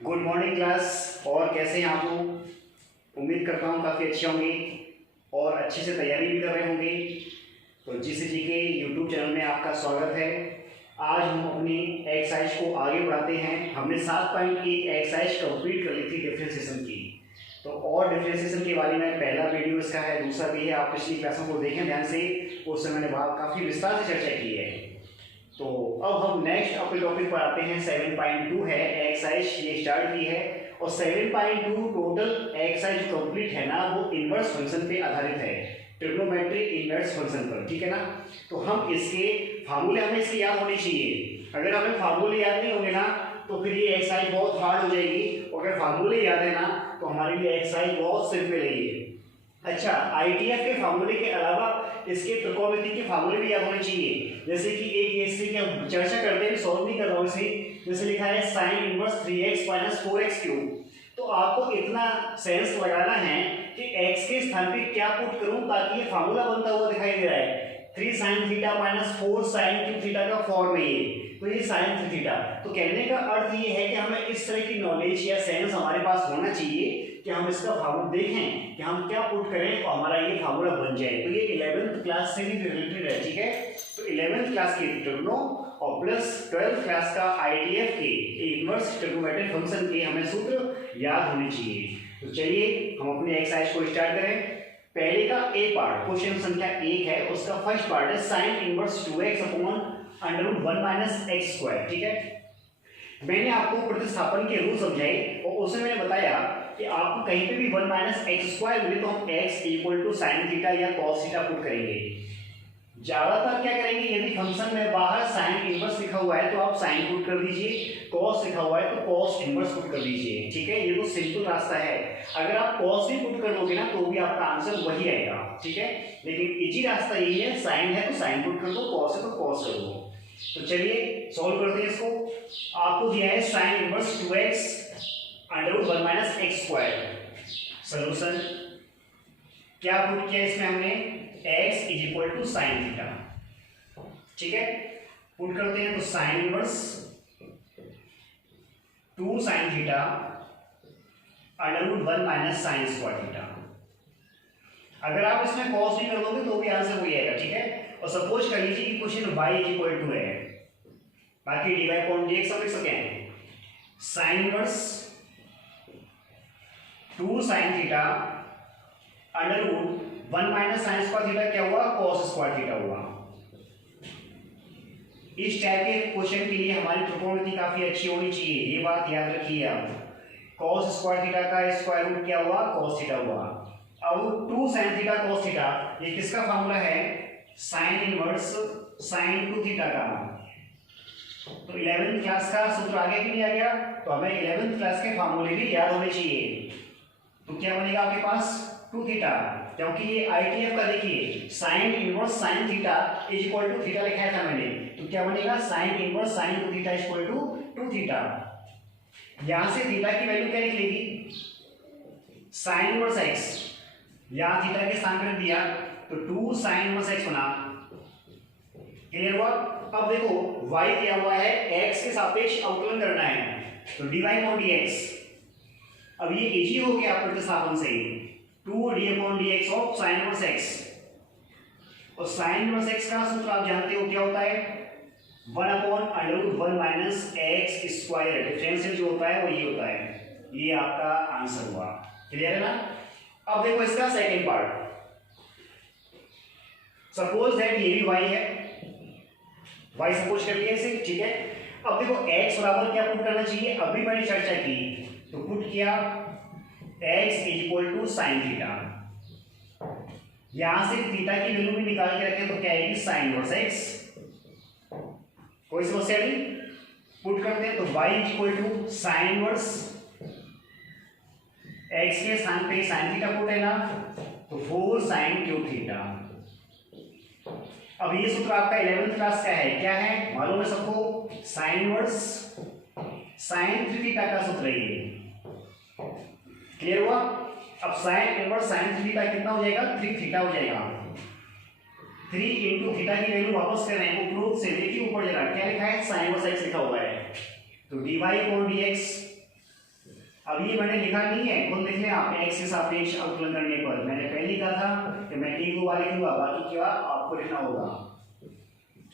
Good morning class. और कैसे हैं आप लोग? उम्मीद करता हूँ काफ़ी अच्छे होंगे और अच्छे से तैयारी भी कर रहे होंगे। तो जीसीजी के यूट्यूब चैनल में आपका स्वागत है। आज हम अपनी एक्सरसाइज को आगे बढ़ाते हैं। हमने 7 पॉइंट की एक्सरसाइज कंप्लीट कर ली थी डिफरेंशिएशन की। तो और डिफरेंशिएशन के बारे में पहला वीडियो इसका है, दूसरा भी है। आप पिछली क्लासों को देखें ध्यान से, उससे मैंने काफ़ी विस्तार से चर्चा की है। तो अब हम नेक्स्ट अपने टॉपिक पर आते हैं। 7.2 है एक्सरसाइज, ये स्टार्ट की है। और 7.2 टोटल एक्सरसाइज कंप्लीट है ना, वो इनवर्स फंक्शन पे आधारित है, ट्रिग्नोमेट्री इनवर्स फंक्शन पर, ठीक है ना। तो हम इसके फार्मूले हमें इसके याद होने चाहिए। अगर हमें फार्मूले याद नहीं होंगे ना तो फिर ये एक्सरसाइज बहुत हार्ड हो जाएगी। और अगर फार्मूले याद है ना तो हमारे लिए एक्सरसाइज बहुत सिंपल है ये। अच्छा, आईटीएफ के फार्मूले के अलावा इसके त्रिकोणमिति के फार्मूले भी याद होने चाहिए। जैसे कि एक ऐसे की हम चर्चा करते हैं, सॉल्व नहीं कर रहा हूं इसे। जैसे लिखा है sin inverse 3x - 4x cube. तो आपको इतना सेंस लगाना है कि x के स्थान पे क्या पुट करूं ताकि ये फार्मूला बनता हुआ दिखाई दे रहा है। 3 sin theta - 4 sin cube theta का फॉर्म है ये। तो ये sin थीटा। तो कहने का अर्थ ये है कि हमें इस तरह की नॉलेज या सेंस हमारे पास होना चाहिए कि हम इसका फार्मूला देखें कि हम क्या पुट करें और हमारा ये फार्मूला बन जाए। तो ये 11th क्लास से भी रिलेटेड है, ठीक है। तो 11th क्लास की ट्रिग्नो और प्लस 12th क्लास का आईटीएफ के इनवर्स ट्रिग्नोमेट्रिक फंक्शन के हमें सूत्र याद होने चाहिए। तो चलिए हम अपनी एक्सरसाइज को स्टार्ट करें। पहले का ए पार्ट, क्वेश्चन संख्या 1 है, उसका फर्स्ट पार्ट है sin inverse 2x upon √1 - x², ठीक है। मैंने आपको प्रतिस्थापन के रूल समझाए और उसमें मैंने बताया कि आपको कहीं पे भी 1 - x² मिले तो हम x = sin थीटा या cos थीटा पुट करेंगे। ज्यादातर क्या करेंगे, यदि फंक्शन में बाहर sin इनवर्स लिखा हुआ है तो आप sin पुट कर दीजिए, cos लिखा हुआ है तो cos इनवर्स पुट कर दीजिए, ठीक है। ये तो सिंपल रास्ता है। अगर आप cos भी पुट कर दोगे ना तो भी आपका आंसर वही आएगा, ठीक है। लेकिन इजी रास्ता यही है, sin है तो sin पुट कर दो, cos है तो cos कर दो। तो चलिए सॉल्व करते हैं इसको। आपको दिया है sin inverse 2x √1 - x²। Solution क्या पुट किया इसमें हमने, x = sin थीटा, ठीक है। पुट करते हैं तो sin inverse 2 sin theta √1 - sin² theta. अगर आप इसमें cos भी कर दोगे तो भी आंसर वही आएगा, ठीक है। और सपोज कर लीजिए कि क्वेश्चन y = है, बाकी dy/dx सब लिख सके हैं। sin inverse 2 sin theta √1 - sin² theta क्या हुआ, cos² थीटा हुआ। इस टाइप के क्वेश्चन के लिए हमारी त्रिकोणमिति काफी अच्छी होनी चाहिए, ये बात याद रखिए आप। cos² थीटा का स्क्वायर रूट क्या हुआ, cos थीटा हुआ। अब 2 sin थीटा cos थीटा, ये किसका फार्मूला है, sin इनवर्स sin 2 थीटा का। तो 11th क्लास का सूत्र आ गया कि नहीं आ गया? तो हमें 11th क्लास के फार्मूले भी याद होने चाहिए। तो क्या बनेगा आपके पास, 2 थीटा, क्योंकि ये आईटीएफ का देखिए sin inverse sin theta = theta लिखा था मैंने। तो क्या बनेगा, sin inverse sin 2 theta = 2 theta. यहां से थीटा की वैल्यू क्या निकलेगी, sin इनवर्स x, यहां थीटा के स्थान पर दिया तो 2 sin इनवर्स x बना। क्लियर हुआ? अब देखो y दिया हुआ है, x के सापेक्ष अवकलन करना है तो dy/dx। अब ये इजी हो गया प्रतिस्थापन से, 2d/dx of sin inverse x। और sin इनवर्स x का सूत्र आप जानते हो क्या होता है, 1/√1 - x²। डिफरेंशियल जो होता है वो ये होता है। ये आपका आंसर हुआ। क्लियर है ना? अब देखो इसका सेकंड पार्ट। सपोज दैट ये भी y है, y सपोज कर लिया इसे, ठीक है। अब देखो x बराबर क्या पुट करना चाहिए, अभी मैंने चर्चा की तो पुट किया x = sin थीटा। यहां से थीटा की वैल्यू भी निकाल के रखें तो क्या आएगी, sin इनवर्स x। कोई समस्या नहीं, पुट करते हैं तो y = sin इनवर्स x के स्थान पे sin थीटा पुट है ना, तो 4 sin क्यूब थीटा। अब ये सूत्र आपका 11th क्लास का है, क्या है मालूम है सबको, sin इनवर्स sin 3 थीटा का सूत्र है ये। क्लियर हुआ? अब sin इनवर्स sin 3 थीटा कितना हो जाएगा, 3 थीटा हो जाएगा। 3 × थीटा की वैल्यू वापस कर रहे हैं उपरोक्त से, देखिए ऊपर जरा क्या लिखा है, sin इनवर्स x लिखा हुआ है। तो dy/dx अब ये मैंने लिखा नहीं है, खुद लिख लें आप, x के सापेक्ष अवकलन करने पर मैंने पहले लिखा था कि मैं t को वाले लिखूंगा, बाकी क्या आपको लिखना होगा,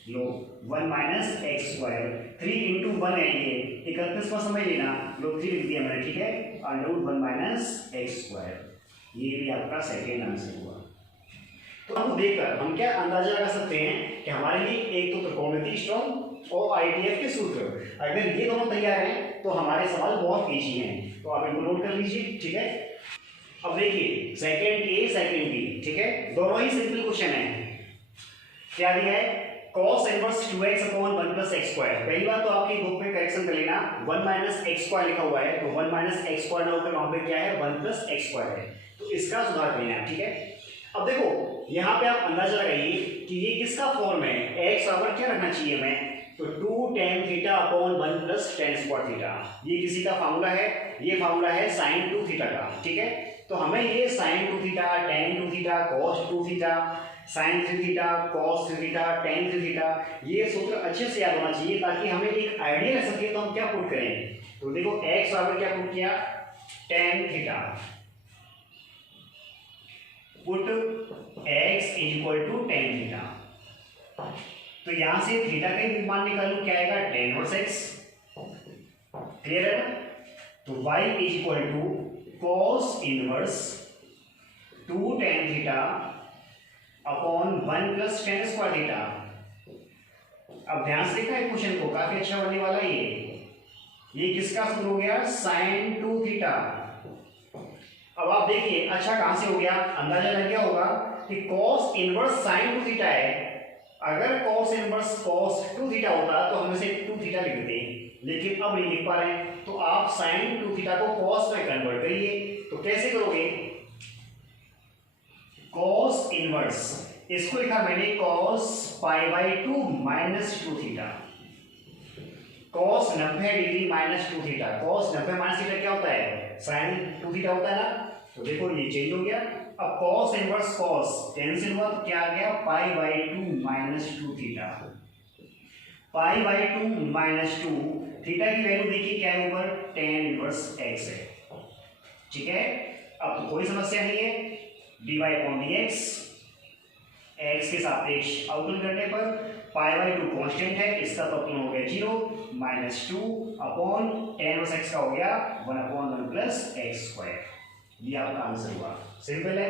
लो 1 माइनस एक्स स्क्वायर, 3 इंटू 1 है ये 31 पर समझ लेना, लो 3 लिख दिया मैंने, ठीक है, under root 1 minus x square, ये भी आपका सेकेंड आंसर हुआ। तो हम देखकर हम क्या अंदाजा लगा सकते हैं कि हमारे लिए एक तो त्रिकोणमिति स्ट्रॉन्ग और आईटीएफ के सूत्र, अगर ये दोनों तैयार हैं तो हमारे सवाल बहुत इजी हैं, तो आप इनको नोट कर लीजिए, ठीक है। अब देखिए सेकंड ए सेकंड बी, ठीक है, दोनों ही सिंपल क्वेश्चन है। क्या दिया है, cos inverse 2x upon 1 plus x square. पहली बात तो आपकी बुक में करेक्शन कर लेना, 1 माइनस एक्स स्क्वायर लिखा हुआ है, तो 1 माइनस एक्स स्क्वायर ना होकर वहां पे क्या है 1 प्लस एक्स स्क्वायर है, तो इसका सुधार कर लेना, ठीक है। अब देखो यहाँ पे आप अंदाजा लगाइए कि ये किसका फॉर्म है, x बराबर क्या रखना चाहिए हमें, तो 2 tan theta upon 1 plus tan square theta, ये किसी का फार्मूला है, ये फार्मूला है sin 2 थीटा का, ठीक है। तो हमें ये sin 2 theta, tan 2 theta, cos 2 theta, sin 3 theta, cos 3 theta, tan 3 theta, ये सूत्र अच्छे से याद होना चाहिए ताकि हमें एक आइडिया लग सके तो हम क्या पुट करें। तो देखो x बराबर क्या पुट किया, tan theta, put x is equal to tan theta, तो यहां से थीटा का मान निकालूं, क्या आएगा tan इनवर्स x, क्लियर है ना। तो y is equal to cos inverse 2 tan theta upon 1 plus tan square theta. अब ध्यान से देखना है क्वेश्चन को, काफी अच्छा बनने वाला है ये किसका सूत्र हो गया, sin 2 थीटा। अब आप देखिए अच्छा कहां से हो गया, अंदाजा लग गया होगा कि cos इनवर्स sin 2 थीटा है, अगर cos इनवर्स cos 2 थीटा होता तो हम इसे 2 थीटा लिख देते, लेकिन अब नहीं लिख पा रहे हैं, तो आप sin 2 थीटा को cos में कन्वर्ट करिए। तो कैसे करोगे, cos इनवर्स, इसको लिखा मैंने cos pi by 2 minus 2 theta, cos 90 degree minus 2 theta, cos 90 minus theta क्या होता है, sin 2 थीटा होता है ना, तो देखो ये चेंज हो गया। अब cos इनवर्स cos tan से हुआ तो क्या आ गया, pi by 2 minus 2 theta, pi by 2 minus 2, theta की वैल्यू देखिए क्या है ऊपर, tan इनवर्स x है, ठीक है। अब तो कोई समस्या नहीं है, dy अपॉन dx, x के सापेक्ष अवकलन करने पर पाई बाई 2 कांस्टेंट है, इसका तो अपना हो गया 0 minus 2 upon tan inverse x का हो गया 1 अपॉन 1 प्लस एक्स स्क्वायर, ये आपका आंसर हुआ, सिंपल है।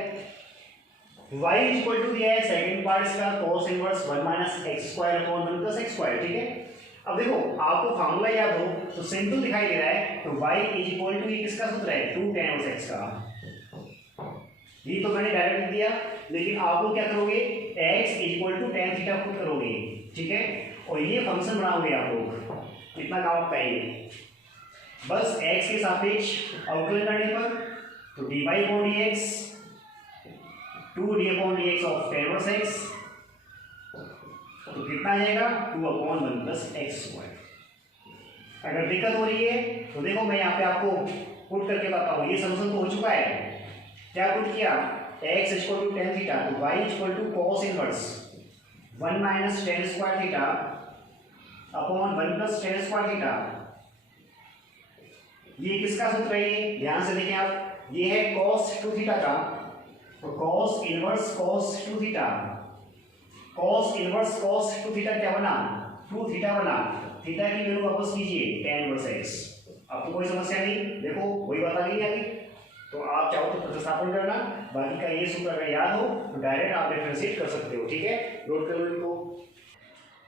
y इज इक्वल टू दिया है सेकंड पार्ट इसका cos inverse 1 minus x square upon 1 plus x square, ठीक है। अब देखो आपको फार्मूला याद हो तो सिंपल दिखाई दे रहा है, तो y इज इक्वल टू ये किसका सूत्र है, 2 tan इनवर्स x का, ये तो मैंने डायरेक्ट लिख दिया, लेकिन आप लोग क्या करोगे, x is equal to tan theta put करोगे, ठीक है, और ये फंक्शन बनाओगे आप लोग, कितना काम आपका है, बस x के सापेक्ष अवकलन करने पर तो dy upon dx 2d upon dx of tan inverse x, तो कितना आ जाएगा 2 अपॉन 1 प्लस एक्स स्क्वायर। अगर दिक्कत हो रही है तो देखो मैं यहाँ पे आपको पुट करके बताऊँ, ये सॉल्यूशन तो हो चुका है, क्या पुट किया, x equal to tan theta, तो y equal to cos inverse 1 minus tan square theta upon 1 plus tan square theta, ये किसका सूत्र है, ये ध्यान से देखें आप, ये है cos 2 थीटा का, तो cos inverse cos 2 theta, cos inverse cos 2 theta क्या बना, 2 थीटा बना, थीटा की वैल्यू वापस कीजिए tan इनवर्स x, आपको कोई समस्या नहीं, देखो वही बता दी अभी, तो आप चाहो तो प्रतिस्थापन करना, बाकी का ये सूत्र अगर याद हो तो डायरेक्ट आप डिफरेंशिएट कर सकते हो, ठीक है, नोट कर लो इनको।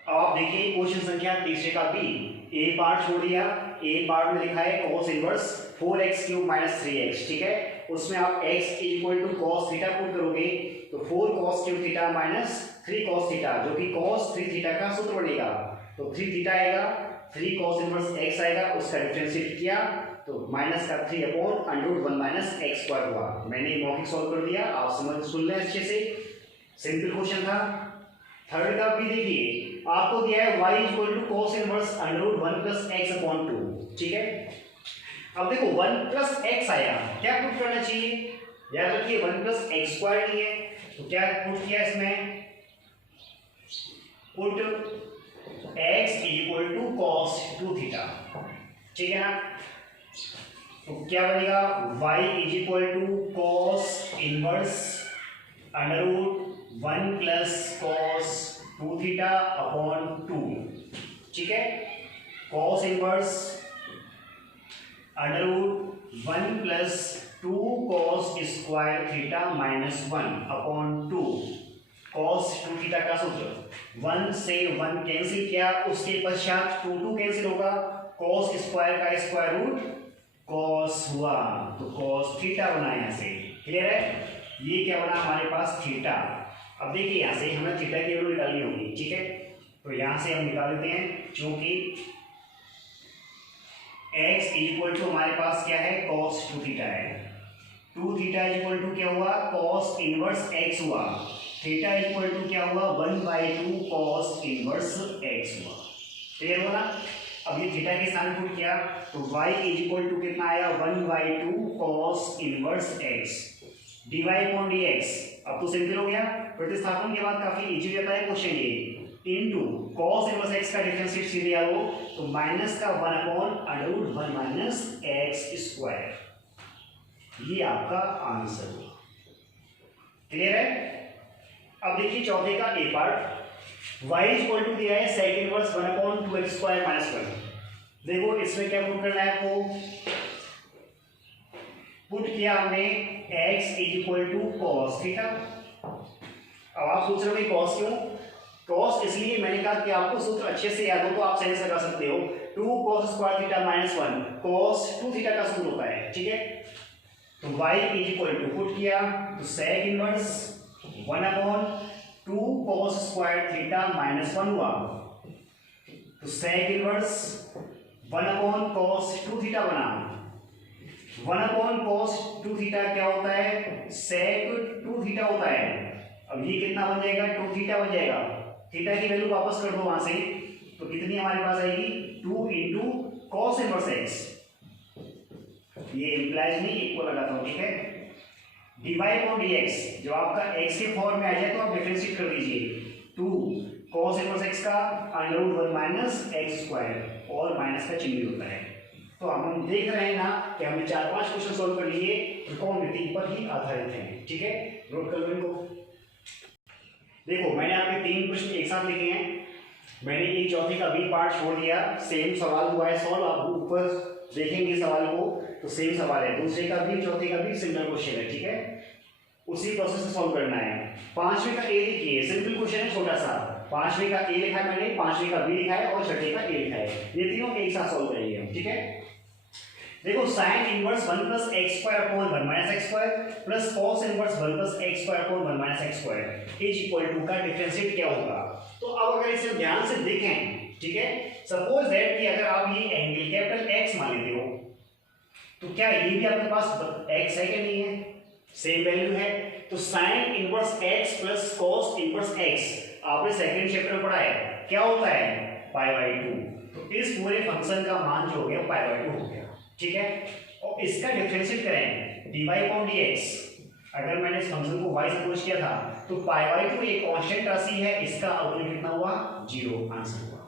अब आप देखिए क्वेश्चन संख्या तीसरे का बी, ए पार्ट छोड़ दिया, ए पार्ट में लिखा है cos inverse 4x cube minus 3x, ठीक है, उसमें आप x equal to cos theta put करोगे तो 4 cos cube theta minus 3 cos theta, जो कि cos 3 थीटा का सूत्र बनेगा, तो 3 थीटा आएगा, 3 cos इनवर्स x आएगा, उसका डिफरेंशिएट किया तो माइनस का 3 upon under root 1 minus x square हुआ। मैंने मौखिक सॉल्व कर दिया, आप समझ सुन लें अच्छे से, सिंपल क्वेश्चन था। थर्ड का भी देखिए, आपको दिया है y equal to cos inverse under root 1 plus x upon 2, ठीक है। अब देखो 1 प्लस एक्स आया, क्या पुट करना चाहिए, याद रखिए 1 प्लस एक्स स्क्वायर नहीं है, तो क्या पुट किया इसमें, put x equal to cos 2 theta, ठीक है ना, तो क्या बनेगा, y is equal to cos inverse under root 1 plus cos 2 theta upon 2। ठीक है, cos inverse under root 1 plus 2 cos square theta minus 1 upon 2। Cos 2 theta का सूत्र 1 से 1 कैंसिल किया, उसके पश्चात 2 कैंसिल होगा, कॉस स्क्वायर का स्क्वायर रूट कॉस हुआ, तो कॉस थीटा बना यहाँ से। क्लियर है, ये क्या बना हमारे पास थीटा। अब देखिए यहाँ से हमें थीटा की वैल्यू निकालनी होगी। ठीक है, तो यहाँ से हम निकाल देते हैं, चूंकि x इक्वल टू हमारे पास क्या है, cos 2 थीटा है। 2 थीटा इक्वल टू क्या हुआ, cos इनवर्स x हुआ। थीटा इक्वल टू क्या हुआ, 1/2 cos इनवर्स x हुआ। क्लियर हुआ ना। अब ये थीटा के स्थान पुट किया तो y इक्वल टू कितना आया, 1/2 cos inverse x dy upon dx। अब तो सिंपल हो गया, प्रतिस्थापन के बाद काफी इजी रहता है क्वेश्चन ये। इनटू cos इनवर्स x का डिफरेंशिएट सीधे आओ तो माइनस का 1 upon under root 1 minus x square, ये आपका आंसर हुआ। क्लियर है। अब देखिए चौथे का A part, y equal to दिया है sec inverse 1 upon 2x square minus 1। देखो इसमें क्या पुट करना है आपको, पुट किया हमने x equal to cos theta. अब आप सोच रहे हो cos क्यों, cos इसलिए मैंने कहा कि आपको सूत्र अच्छे से याद हो तो आप सेंस लगा सकते हो। 2 cos square theta minus 1 cos 2 theta का सूत्र होता है। ठीक है, तो y इक्वल टू पुट किया तो sec inverse 1 upon 2 cos square theta minus 1 हुआ, तो sec inverse 1 upon cos 2 theta बना। 1 अपॉन cos 2 थीटा क्या होता है, सेक 2 थीटा होता है। अब ये कितना बन जाएगा, 2 थीटा बन जाएगा। थीटा की वैल्यू वापस कर दो वहां से, तो कितनी हमारे पास आएगी, 2 इंटू कॉस इनवर्स एक्स। ये इंप्लाइज नहीं, इक्वल लगाता हूं। ठीक है, डिवाई अपॉन dx, जब आपका x के फॉर्म में आ जाए तो आप डिफरेंशिएट कर दीजिए। 2 cos इनवर्स x का under root 1 minus x square, और माइनस का चिन्ह होता है। तो अब हम देख रहे हैं ना कि हमने 4-5 क्वेश्चन सॉल्व कर लिए, त्रिकोणमिति पर ही आधारित हैं। ठीक है, नोट कर लो इनको। देखो मैंने आपके 3 प्रश्न एक साथ लिखे हैं, मैंने एक चौथे का बी पार्ट छोड़ दिया। सेम सवाल हुआ है सॉल्व, आप ऊपर देखेंगे सवाल को तो सेम सवाल है। दूसरे का भी चौथे का भी सिंपल क्वेश्चन है। ठीक है, उसी प्रोसेस से सॉल्व करना है। 5वें का ए लिखिए, सिंपल क्वेश्चन है छोटा सा। 5वें का ए लिखा है मैंने, 5वें का बी लिखा है और छठे का ए लिखा है। ये तीनों एक साथ सॉल्व करेंगे हम। ठीक है, देखो sine inverse 1 plus x square upon 1 minus x square plus cos inverse 1 plus x square upon 1 minus x square is equal to का डिफरेंशिएट क्या होगा। तो अब अगर इसे ध्यान से देखें, ठीक है, सपोज दैट कि अगर आप ये एंगल कैपिटल एक्स मान लेते हो, तो क्या ये भी आपके पास एक्स है कि नहीं है, सेम वैल्यू है। तो sine inverse x plus cos inverse x आपने सेकंड चैप्टर में पढ़ा है, क्या होता है, π/2। तो इस पूरे फंक्शन का मान जो हो गया π/2 हो गया। ठीक है, और इसका डिफरेंशिएट करें dy अपॉन dx। अगर मैंने इस फंक्शन को y से पुश किया था तो π/2 एक कांस्टेंट राशि है, इसका आउटपुट कितना हुआ, 0 आंसर हुआ।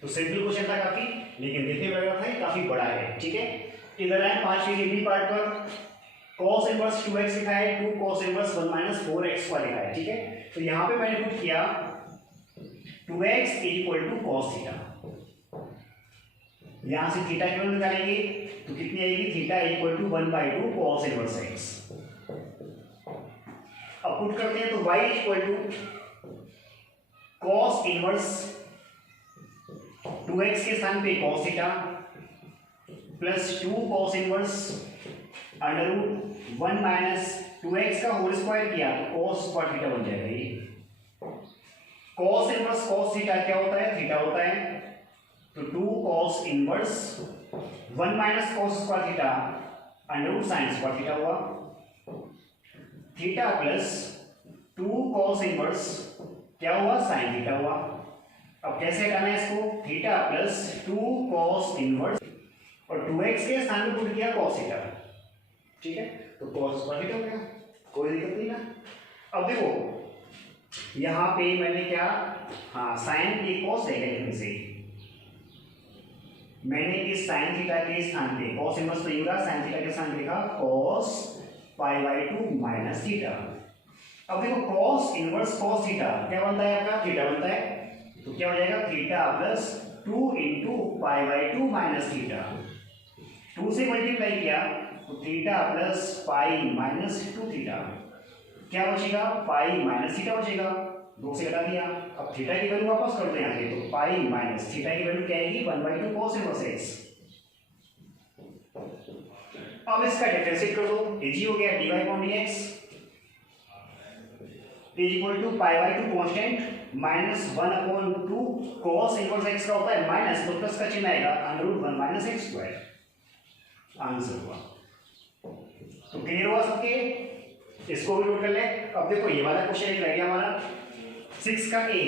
तो सिंपल क्वेश्चन था काफी, लेकिन देखने में लग रहा था ये काफी बड़ा है। ठीक है, इधर है 5वें के बी पार्ट पर cos इनवर्स 2x लिखा है, 2 cos इनवर्स 1 माइनस 4x लिखा है। ठीक है, तो यहां पे मैंने पुट किया 2x equal to cos theta. यहां से थीटा की वैल्यू निकालेंगे तो कितनी आएगी, theta equal to 1/2 cos inverse x। अब पुट करते हैं तो y equal to cos inverse 2x के स्थान पे cos theta plus 2 cos inverse under root 1 minus 2x का होल स्क्वायर किया तो cos स्क्वायर थीटा बन जाएगा। ये cos इनवर्स cos थीटा क्या होता है, थीटा होता है। तो 2 cos inverse 1 minus cos square theta under root sine square theta हुआ, थीटा प्लस 2 cos इनवर्स क्या हुआ, साइन थीटा हुआ। अब कैसे हटाना है इसको, थीटा प्लस 2 cos इनवर्स और 2x के स्थान पे पुट किया cos थीटा। ठीक है, तो cos स्क्वायर थीटा हो गया, कोई दिक्कत नहीं ना। अब देखो यहां पे मैंने क्या, हाँ साइन प्लस cos है, लेकिन से मैंने इस साइन थीटा के स्थान पे cos इनवर्स तो ये होगा, साइन थीटा के स्थान पे लिखा cos π/2 माइनस थीटा। अब देखो cos इनवर्स cos थीटा क्या बनता है आपका, थीटा बनता है, तो क्या हो जाएगा theta plus 2 into π/2 minus theta. 2 से मल्टीप्लाई किया तो theta plus pi minus 2 theta, क्या बचेगा पाई माइनस थीटा बचेगा, 2 से घटा दिया। अब थीटा की वैल्यू वापस करते हैं आगे, तो पाई माइनस थीटा की वैल्यू क्या आएगी 1/2 cos इनवर्स x। अब इसका डिफरेंशिएट कर दो, इजी हो गया, dy/dx is equal to π/2 constant minus 1/2 cos inverse x का होता है माइनस, तो प्लस का चिन्ह आएगा √1 माइनस x स्क्वायर। आंसर हुआ। तो क्लियर हुआ सबके, इसको भी नोट कर ले। अब देखो ये वाला क्वेश्चन एक रह गया हमारा 6 का a,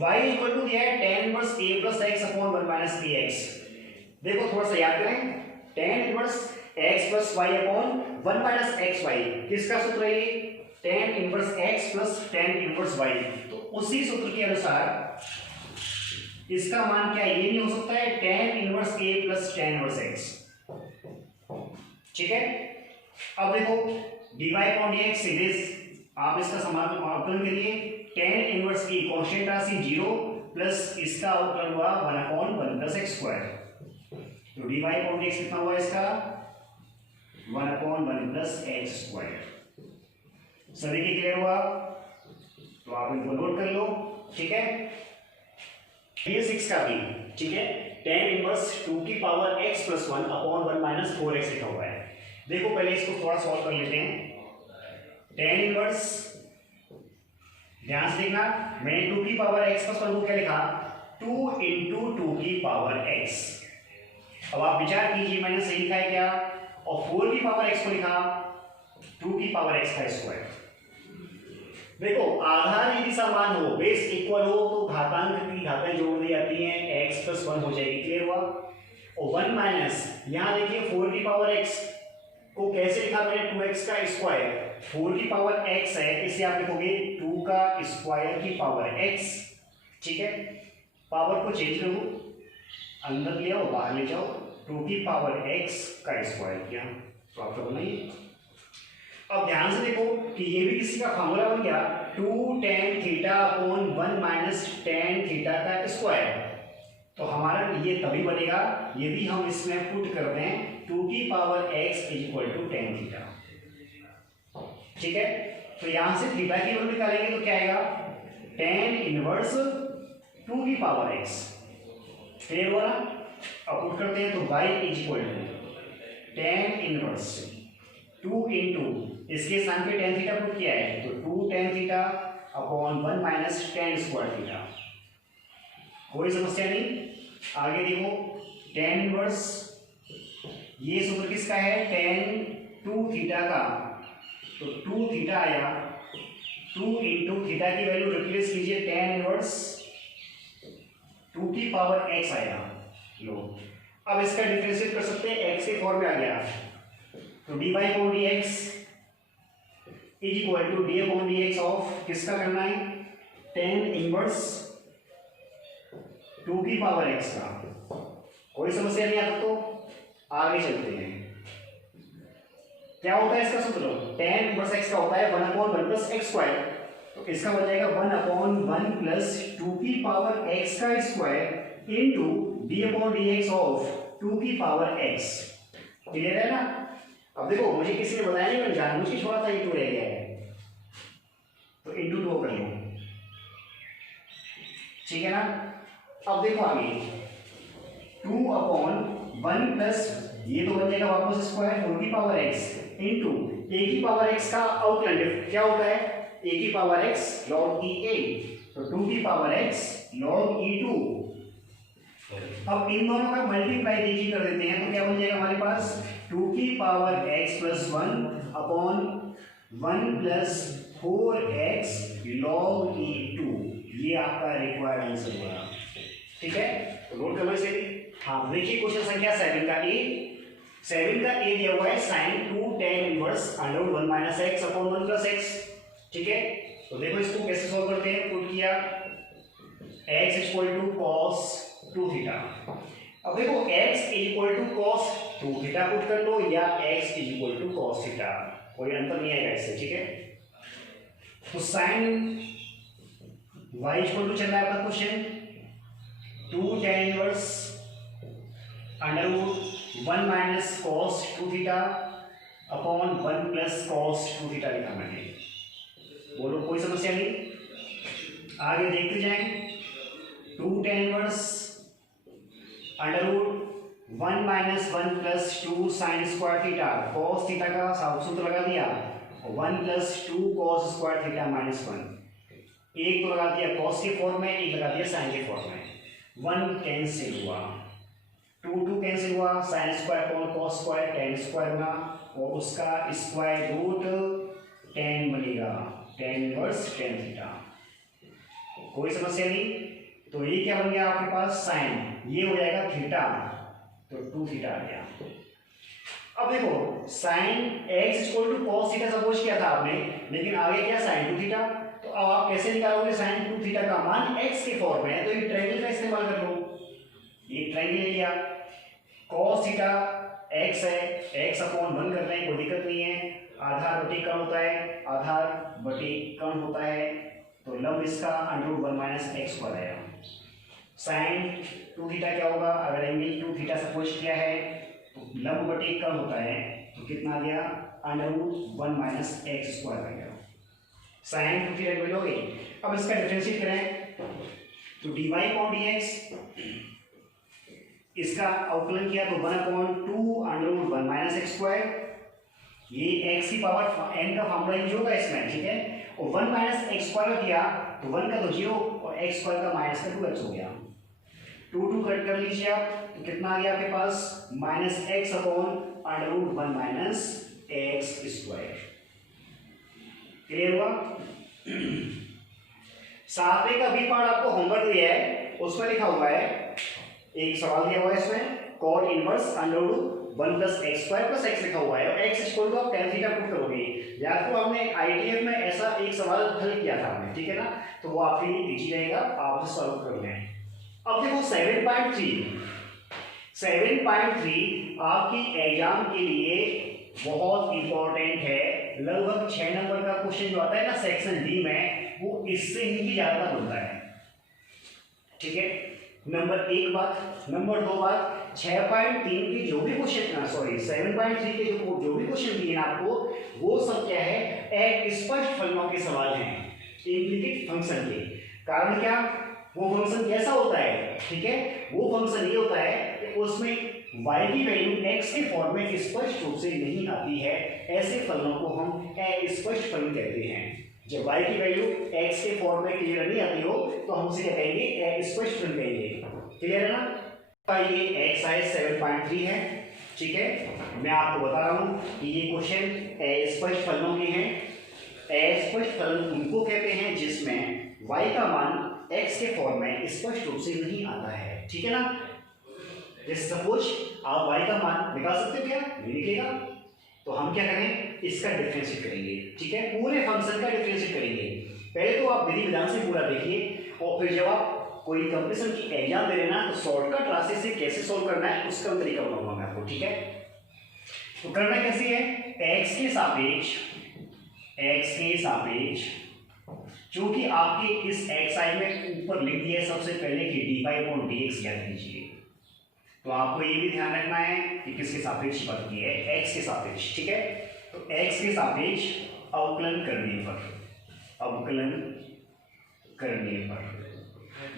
y इक्वल टू दिया है tan inverse a plus x upon 1 minus ax। देखो थोड़ा सा याद करें, tan inverse x plus y upon 1 minus xy किसका सूत्र है ये, tan inverse x plus tan inverse y। तो उसी सूत्र के अनुसार इसका मान क्या, ये नहीं हो सकता है tan inverse a plus tan inverse x, ठीक है। अब देखो dy/dx सीरीज आप इसका समाकलन करिए, tan इनवर्स की कांस्टेंट राशि 0 प्लस इसका अवकलन हुआ 1/1 प्लस x स्क्वायर, तो dy/dx कितना हुआ इसका 1/1 प्लस x स्क्वायर। सभी के क्लियर हुआ, तो आप इनको नोट कर लो, ठीक है। ये 6 का भी, ठीक है, tan इनवर्स 2 की power x plus 1 upon 1 minus 4x लिखा हुआ है। देखो पहले इसको थोड़ा सॉल्व कर लेते हैं। tan इनवर्स, ध्यान से देखना, मैंने 2 की पावर x प्लस 1 को क्या लिखा 2 इंटू 2 की पावर x। अब आप विचार कीजिए मैंने सही लिखा है क्या, और 4 की पावर x को लिखा 2 की पावर x का स्क्वायर। देखो आधार यदि समान हो, बेस इक्वल हो, तो घातांक की घातें जोड़ दी जाती हैं, x प्लस 1 हो जाएगी, क्लियर हुआ। और 1 माइनस, यहां देखिए 4 की पावर x को कैसे लिखा मैंने 2x का स्क्वायर, 4 की पावर x है, इसे आप लिखोगे 2 का स्क्वायर की पावर x, ठीक है। पावर को चेंज करो, अंदर ले आओ बाहर ले जाओ, 2 की पावर x का स्क्वायर किया, तो आपका बना ये। अब ध्यान से देखो कि ये भी किसी का फार्मूला बन गया 2 tan theta upon 1 minus tan theta का स्क्वायर। तो हमारा ये तभी बनेगा यदि हम इसमें पुट कर दें 2 की power x is equal to tan theta, ठीक है। तो यहां से थीटा की वैल्यू निकालेंगे तो क्या आएगा tan इनवर्स 2 की पावर x, क्लियर हुआ ना। अब पुट करते हैं तो y is equal to tan inverse 2 into इसके स्थान पे tan थीटा पुट किया है, तो 2 tan theta upon 1 minus tan square theta. कोई समस्या नहीं। आगे देखो tan इनवर्स, ये सूत्र किसका है tan 2 थीटा का, तो 2 थीटा आया, 2 इंटू थीटा की वैल्यू रिप्लेस कीजिए tan इनवर्स 2 की पावर x आया, लो। अब इसका डिफरेंशिएट कर सकते हैं, x के फॉर्म में आ गया, तो dy/dx is equal to d/dx of किसका करना है tan इनवर्स 2 की पावर x का। कोई समस्या नहीं आता, तो आगे चलते हैं। क्या होता है इसका सूत्र, tan इनवर्स x का होता है 1/1 प्लस x स्क्वायर, तो इसका हो जाएगा 1/1 प्लस 2 की पावर x का स्क्वायर इनटू d/dx ऑफ 2 की पावर x। क्लियर है ना। अब देखो मुझे किसी ने बताया नहीं, मैं जानबूझ के छोड़ा था, ये 2 रह गया है, तो इंटू 2 कर लो, ठीक है ना। अब देखो आगे 2/1 प्लस ये तो बन जाएगा वापस स्क्वायर 4 की पावर x इंटू a की पावर x का आउटलाइन क्या होता है a की power x log e a, तो 2 की पावर x log e2। अब इन दोनों का मल्टीप्लाई देखिए कर देते हैं, तो क्या बन जाएगा हमारे पास 2 की power x plus 1 upon 1 plus 4x log e2, ये आपका रिक्वायर्ड आंसर हुआ, ठीक है। तो नोट करना चाहिए। हाँ देखिए क्वेश्चन संख्या 7 का ए दिया हुआ है sin 2 tan inverse √1 minus x upon 1 plus x, ठीक है। तो देखो इसको कैसे सॉल्व करते हैं, पुट किया x equal to cos 2 theta, अब देखो x equal to cos 2 theta put कर लो या x equal to cos theta, कोई अंतर नहीं आएगा इससे, ठीक है। तो साइन y इक्वल टू चल रहा है आपका question 2 tan inverse under root 1 minus cos 2 theta upon 1 plus cos 2 theta लिखा मैंने। बोलो कोई समस्या नहीं, आगे देखते जाएं। 2 tan inverse under root 1 minus 1 plus 2 sine square theta, cos theta का सूत्र लगा दिया, 1 plus 2 cos square theta minus 1, एक तो लगा दिया कॉस के फॉर्म में, एक लगा दिया साइन के फॉर्म में, 1 कैंसिल हुआ, 2 कैंसिल हुआ, sine square upon cos square tan square होगा और उसका स्क्वायर रूट tan बनेगा, tan इनवर्स tan थीटा। कोई समस्या नहीं। तो ये क्या बन गया आपके पास साइन, ये हो जाएगा थीटा, तो 2 थीटा आ गया। अब देखो sine x equal to cos theta suppose किया था आपने, लेकिन आगे क्या साइन 2 थीटा, तो अब आप कैसे निकालोगे साइन 2 थीटा का मान x के फॉर्म में है, तो ये ट्रायंगल का इस्तेमाल कर लो। ये ट्रायंगल ले लिया, कॉस थीटा x है, x अपॉन 1 कर रहे हैं, कोई दिक्कत नहीं है, आधार बटे कर्ण होता है, आधार बटे कर्ण होता है, तो लंब इसका under root 1 minus x square आएगा। साइन 2 थीटा क्या होगा, अगर एंगल 2 थीटा सपोज किया है तो लंब बटे कर्ण होता है, तो कितना आ गया under root 1 minus x square आ गया। साइन 2 थीटा मिलोगे। अब इसका डिफरेंशिएट करें तो dy अपॉन dx, इसका अवकलन किया तो 1 upon 2 under root 1 minus x square, ये x की पावर n का फॉर्मूला यूज होगा इसमें, ठीक है। और 1 माइनस एक्स स्क्वायर किया तो 1 का तो 0 और x स्क्वायर का माइनस का 2x हो गया, 2 कट कर लीजिए आप, तो कितना आ गया आपके पास minus x upon under root 1 minus x square. Clear हुआ। सातवें का बी पार्ट आपको होमवर्क दिया है, उसमें लिखा हुआ है, एक सवाल दिया हुआ है इसमें, cot inverse under root 1 plus x square plus x लिखा हुआ है और एक्स इक्वल टू आप tan थीटा पुट करोगे। याद को हमने आईटीएफ में ऐसा एक सवाल हल किया था हमने, ठीक है ना, तो वो आपके लिए इजी रहेगा, आप उसे सॉल्व कर लें। अब देखो 7.3 आपकी एग्जाम के लिए बहुत इंपॉर्टेंट है, लगभग 6 नंबर का क्वेश्चन जो आता है ना सेक्शन डी में, वो इससे ही ज्यादा बनता है, ठीक है। नंबर 1 बात, नंबर 2 बात, 6.3 के जो भी क्वेश्चन, सॉरी 7.3 के जो भी क्वेश्चन दिए ना आपको, वो सब क्या है, एक स्पष्ट फलनों के सवाल हैं, इम्प्लीकेट फंक्शन के। कारण क्या, वो फंक्शन कैसा होता है, ठीक है, वो फंक्शन ये होता है कि उसमें y की वैल्यू x के फॉर्म में स्पष्ट रूप से नहीं आती है, ऐसे फलनों को हम अस्पष्ट फलन कहते हैं। जब y की वैल्यू x के फॉर्म में क्लियर नहीं आती हो तो हम उसे क्या कहेंगे, अस्पष्ट फलन कहेंगे। क्लियर है ना। ये एक्सरसाइज 7.3 है, ठीक है। मैं आपको बता रहा हूं कि ये क्वेश्चन अस्पष्ट फलनों के हैं। अस्पष्ट फलन उनको कहते हैं जिसमें y का मान x के फॉर्म में स्पष्ट रूप से नहीं आता है, ठीक है ना। जैसे सपोज आप y का मान निकाल सकते हो क्या, नहीं निकलेगा, तो हम क्या करें, इसका डिफरेंशिएट करेंगे, ठीक है, पूरे फंक्शन का डिफरेंशिएट करेंगे। पहले तो आप विधि विधान से पूरा देखिए और फिर जब आप कोई कंपटीशन की एग्जाम दे रहे ना, तो शॉर्टकट रास्ते से कैसे सोल्व करना है उसका तरीका बताऊंगा मैं आपको, ठीक है। तो करना कैसे है, x के सापेक्ष क्योंकि आपके इस xi में ऊपर लिख दिया है सबसे पहले कि dy/dx याद कीजिए, तो आपको ये भी ध्यान रखना है कि किसके सापेक्ष बात की है, x के सापेक्ष, ठीक है। तो x के सापेक्ष अवकलन करने पर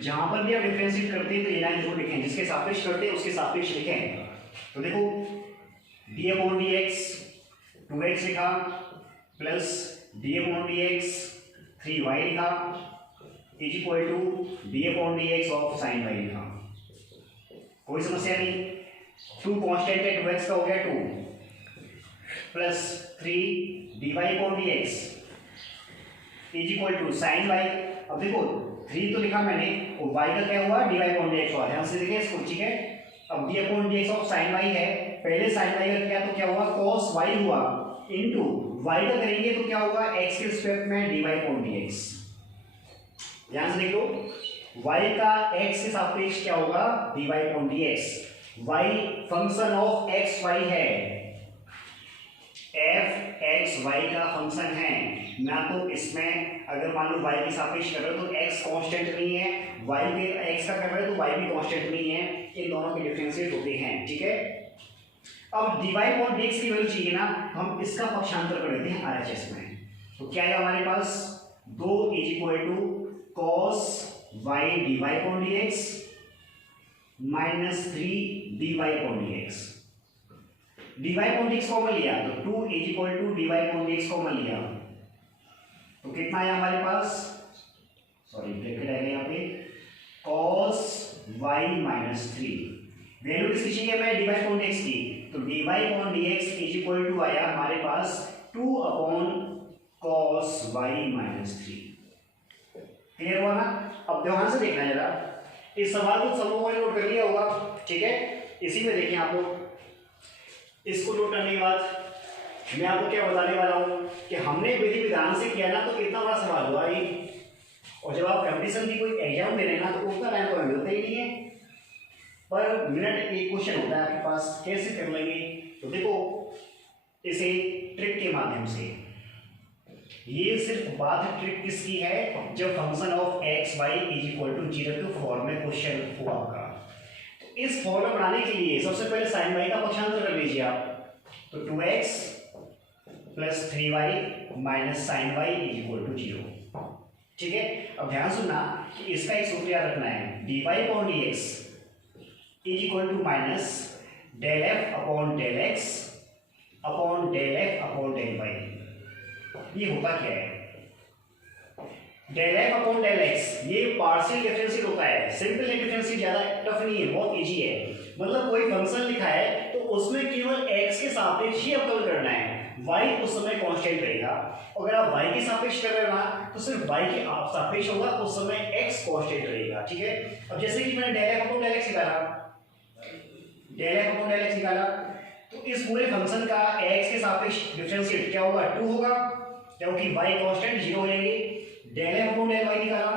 जहां पर भी आप डिफरेंशिएट करते हैं तो ये लाइन जरूर लिखें, जिसके सापेक्ष करते हैं उसके सापेक्ष लिखें। तो देखो d/dx 2x लिखा प्लस d/dx 3y लिखा is equal to d/dx of sin y लिखा। कोई समस्या नहीं। 2 कांस्टेंट है, 2x का हो गया 2 plus 3 dy/dx is equal to sin y। अब देखो 3 तो लिखा मैंने और y का क्या हुआ, dy/dx हुआ, ध्यान से देखिए इसको, ठीक है। अब d/dx ऑफ sin y है, पहले sin y का किया तो क्या हुआ, cos y हुआ, इनटू y का करेंगे तो क्या होगा, x के रिस्पेक्ट में dy/dx। ध्यान से देखो y का x के सापेक्ष क्या होगा, dy/dx, y function of x y है, एफ एक्स वाई का फंक्शन है ना, तो इसमें अगर मान लो y के सापेक्ष कर रहे हो तो x कांस्टेंट नहीं है, y के x का कर रहे हो तो y भी कांस्टेंट नहीं है, इन दोनों के डिफरेंशिएट होते हैं, ठीक है। अब dy अपॉन dx की वैल्यू चाहिए ना, हम इसका पक्षांतर कर देते हैं RHS में। तो क्या है हमारे पास 2 is equal to cos y dy upon dx minus 3 dy upon dx। dy upon dx common लिया तो 2 is equal to dy upon dx common लिया तो कितना आया हमारे पास, सॉरी ब्रैकेट आएगा यहाँ पे, cos y माइनस 3। वैल्यू किसकी चाहिए हमें, dy अपॉन dx की, तो dy upon dx is equal to आया हमारे पास 2 upon cos y minus 3। Clear हुआ ना। अब ध्यान से देखना जरा, इस सवाल को सब लोगों ने नोट कर लिया होगा, ठीक है। इसी में देखिए आप लोग, इसको नोट करने के बाद मैं आपको क्या बताने वाला हूं कि हमने विधि विधान से किया ना तो कितना बड़ा सवाल हुआ ये, और जब आप कंपटीशन की कोई एग्जाम दे रहे हैं ना तो उतना टाइम तो मिलता ही नहीं है, पर मिनट एक क्वेश्चन होता है आपके पास, कैसे कर लेंगे। तो देखो इसे ट्रिक के माध्यम से, ये सिर्फ बात ट्रिक किसकी है, जब function of x y is equal to 0 के फॉर्म में क्वेश्चन हुआ आपका। तो इस फॉर्मूला बनाने के लिए सबसे पहले साइन वाई का पक्षांतर कर लीजिए आप, तो 2x plus 3y minus sine y is equal to 0, ठीक है। अब ध्यान सुनना कि इसका एक सूत्र याद रखना है, dy upon dx is equal to minus del f upon del x upon del f upon del y। ये होता क्या है, del f upon del x ये पार्शियल डिफरेंशियल होता है, सिंपल डिफरेंशियल ज्यादा टफ नहीं है, बहुत इजी है। मतलब कोई फंक्शन लिखा है तो उसमें केवल x के सापेक्ष ही अवकल करना है, y उस समय कांस्टेंट रहेगा। अगर आप y के सापेक्ष कर रहे हो ना तो सिर्फ y के सापेक्ष होगा, उस समय x कांस्टेंट रहेगा, ठीक है। अब जैसे कि मैंने del f upon del x निकाला, del f upon del x निकाला, तो इस पूरे फंक्शन का x के सापेक्ष डिफरेंशिएट क्या होगा, 2 होगा, क्योंकि y कांस्टेंट 0 हो जाएंगे। Del f upon del y निकाला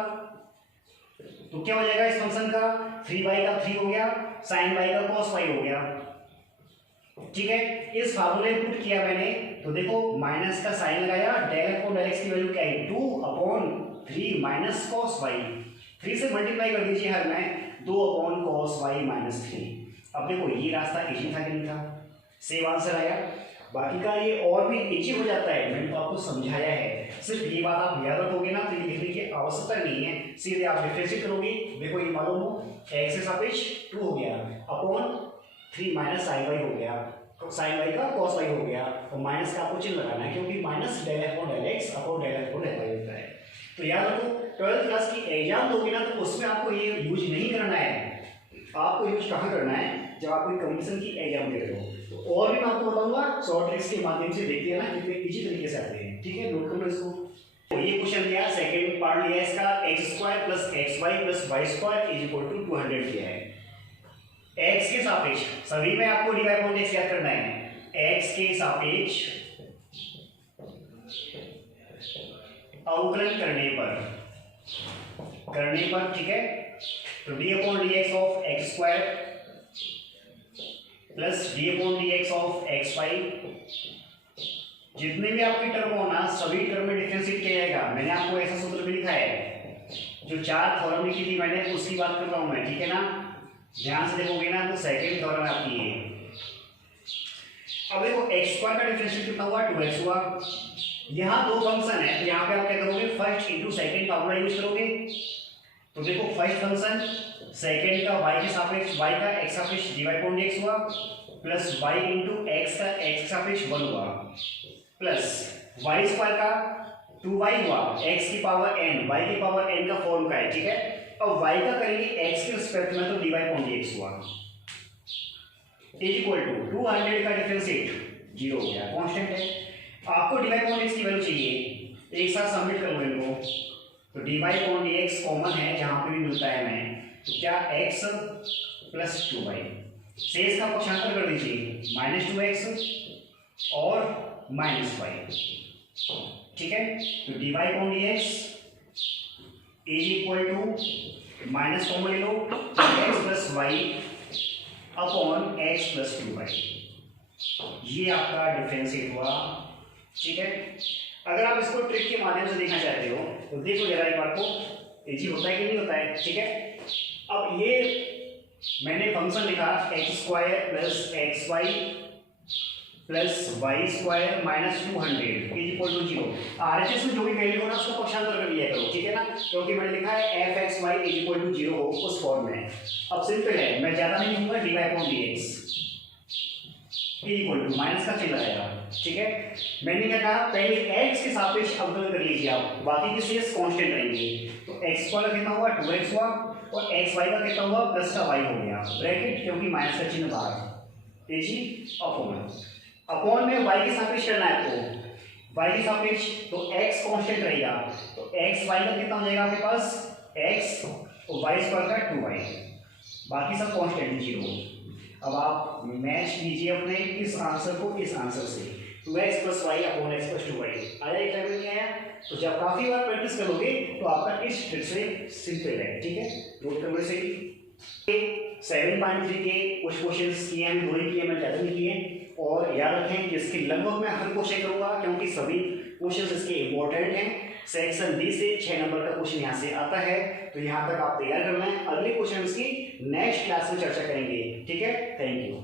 तो क्या हो जाएगा इस फंक्शन का, 3y का 3 हो गया, sin y का cos y हो गया, ठीक है। इस फार्मूले में पुट किया मैंने, तो देखो माइनस का साइन लगाया, del f upon del x की वैल्यू क्या है, 2 अपॉन 3 माइनस cos y, 3 से मल्टीप्लाई कर दीजिए हर में, 2 अपॉन cos y माइनस 3। अब देखो ये रास्ता इजी था कि नहीं था, सेम आंसर आया। बाकी का ये और भी इजी हो जाता है, मैंने तो आपको समझाया है, सिर्फ ये बात आप याद रखोगे ना तो ये लिखने की आवश्यकता नहीं है, सीधे आप डिफरेंशिएट करोगे। देखो ये मालूम हो x के सापेक्ष 2 हो गया अपॉन 3 माइनस साइन वाई हो गया, तो साइन वाई का cos वाई हो गया, और माइनस का आपको चिन्ह लगाना है क्योंकि minus del f upon del x upon del f upon del y होता है। तो याद रखो 12th क्लास की एग्जाम दोगे ना तो उसमें आपको ये यूज नहीं करना है, आपको यूज कहाँ करना है, जब आप कोई कंपटीशन की एग्जाम दे रहे हो। तो और भी मैं आपको बताऊंगा शॉर्ट ट्रिक्स के माध्यम से, देखते हैं ना कितने इजी तरीके से आते हैं, ठीक है। नोट कर लो इसको। तो ये क्वेश्चन दिया, सेकंड पार्ट लिया इसका, x² plus xy plus y² is equal to 200 किया है। x के सापेक्ष सभी में आपको dy अपॉन dx याद करना है, x के सापेक्ष अवकलन करने पर ठीक है, तो d upon dx of x² plus d upon dx of xy, जितने भी आपकी टर्म हो ना सभी टर्म में डिफरेंशिएट किया जाएगा। मैंने आपको ऐसा सूत्र भी लिखा है, जो 4 थ्योरम लिखी थी मैंने उसकी बात कर रहा हूं मैं, ठीक है ना। ध्यान से देखोगे ना तो सेकंड थ्योरम आपकी है। अब देखो x² का डिफरेंशिएट कितना हुआ, 2x हुआ। यहाँ दो फंक्शन है तो यहाँ पे आप क्या करोगे, first into second formula use करोगे। तो देखो फर्स्ट फंक्शन सेकंड का y के सापेक्ष, y का x सापेक्ष dy अपॉन dx हुआ, प्लस y इंटू x का x सापेक्ष 1 हुआ, प्लस y स्क्वायर का 2y हुआ, x की पावर n, y की पावर n का फॉर्म का है, ठीक है। अब y का करेंगे x के रिस्पेक्ट में तो dy अपॉन dx हुआ, इज इक्वल टू 200 का डिफरेंशिएट 0 हो गया, कांस्टेंट है। आपको dy अपॉन dx की वैल्यू चाहिए, एक साथ सबमिट कर लो इनको। तो dy अपॉन dx कॉमन है, जहां पे भी मिलता है हमें, तो क्या x प्लस 2y, शेष का पक्षांतर कर दीजिए, माइनस 2x और माइनस y, ठीक है। तो dy upon dx is equal to minus common ले लो, x plus y upon x plus 2y, ये आपका डिफरेंशिएट हुआ। ठीक है, अगर आप इसको ट्रिक के माध्यम से देखना चाहते हो तो देखो जरा एक बार को, इजी होता है कि नहीं होता है। ठीक है, अब ये मैंने फंक्शन लिखा x square plus x y plus y square minus 200 is equal to 0। RHS में जो भी वैल्यू हो ना उसको पक्षांतर कर लिया करो। ठीक है ना, क्योंकि मैंने लिखा है f x y is equal to 0 हो उस फॉर्म में। अब सिंपल है, मैं ज्यादा नहीं लिखूंगा, d y upon d x equal to minus का चिन्ह लगाएगा। ठीक है, मैंने क्या कहा, पहले x के सापेक्ष अवकलन कर लीजिए आप, बाकी के शेष कांस्टेंट रहेंगे। तो x का कितना हुआ 2x हुआ और x y का कितना हुआ प्लस का y हो गया ब्रैकेट, क्योंकि माइनस का चिन्ह बाहर इजी अपॉन में y के सापेक्ष करना है, तो y के सापेक्ष तो x कांस्टेंट रहेगा, तो x y का कितना हो जाएगा आपके पास x और y स्क्वायर का 2y, बाकी सब कांस्टेंट 0। अब आप मैच कीजिए अपने इस आंसर को इस आंसर से, 2x plus y upon x plus 2y आया, एक टाइम में नहीं आया। तो जब काफी बार प्रैक्टिस करोगे तो आपका इस ट्रिक से सिंपल है। ठीक है, नोट कर लो इसे। 7.3 के कुछ क्वेश्चंस किए हैं, 2 ही किए, मैं ज्यादा नहीं किए। और याद रखें कि इसके लगभग मैं हर क्वेश्चन करूंगा, क्योंकि सभी क्वेश्चंस इसके इंपॉर्टेंट हैं। सेक्शन बी से 6 नंबर का क्वेश्चन यहाँ से आता है, तो यहाँ तक आप तैयार करना है। अगले क्वेश्चन की नेक्स्ट क्लास में चर्चा करेंगे। ठीक है, थैंक यू।